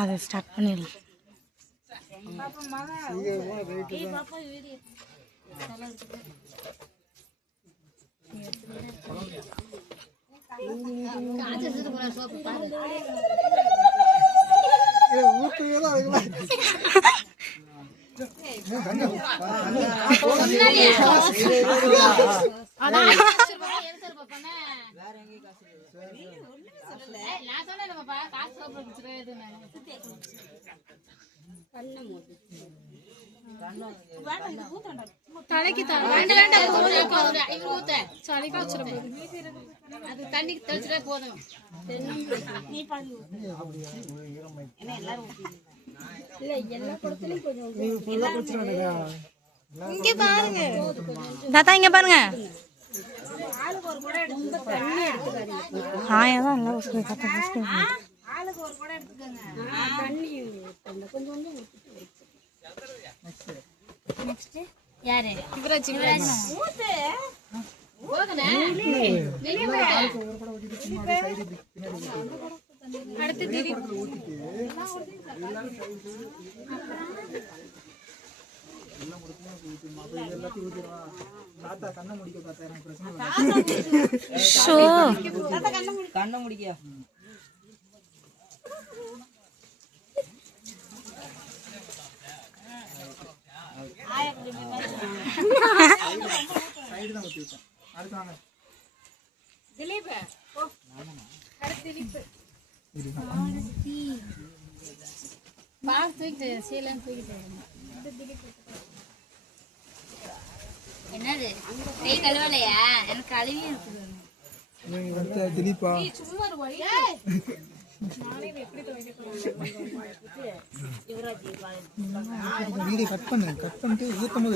அதை ஸ்டார்ட் பண்ணிடலாம். தலைக்கு அது தண்ணி தெளிச்சுட்டே போதும். இங்க பாருங்க தாத்தா, இங்க பாருங்க. ஆயாதான் எல்லாம் ஆளுக்கு ஒரு கூட எடுத்துக்கோங்க. தண்ணி கொஞ்சம் நெக்ஸ்ட் யாரு? யுவராஜ். ஊத்து போதுனே. அடுத்து திடீர் கண்ண முடிக்க திலீப் போ. அடுத்து திலீப் பால் தூக்கிட்டு சீலம் தூக்கிட்டு என்னது கை கழுவலையா? எனக்கு கழுவி இருக்குது. திலீப்பா சும்மா ஒரு வழி நானே எப்படி வீடியோ கட் பண்ணிட்டு ஊத்தும் போது